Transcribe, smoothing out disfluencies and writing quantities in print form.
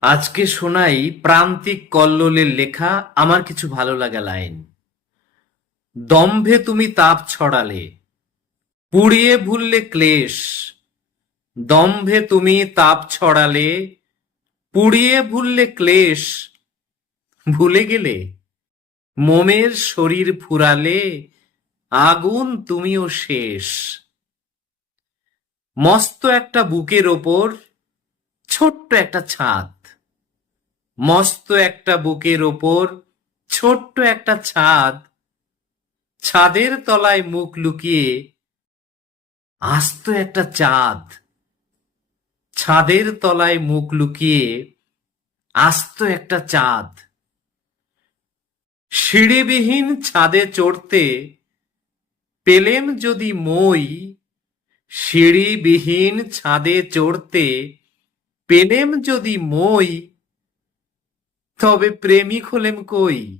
আজকে শোনাই প্রান্তিক কল্লোলের লেখা আমার কিছু ভালো লাগা লাইন। দম্ভে তুমি তাপ ছড়ালে, পুড়িয়ে ভুললে ক্লেশ। দম্ভে তুমি তাপ ছড়ালে, পুড়িয়ে ভুললে ক্লেশ। ভুলে গেলে মোমের শরীর ফুরালে, আগুন তুমিও শেষ। মস্ত একটা বুকের ওপর ছোট্ট একটা ছাদ। মস্ত একটা বুকের ওপর ছোট্ট একটা ছাদ। ছাদের তলায় মুখ লুকিয়ে আস্ত একটা চাঁদ। ছাদের তলায় মুখ লুকিয়ে আস্ত একটা চাঁদ। সিঁড়িবিহীন ছাদে চড়তে পেলেম যদি মই। সিঁড়িবিহীন ছাদে চড়তে পেলেম যদি মই, তবে প্রেমিক হলেম কই।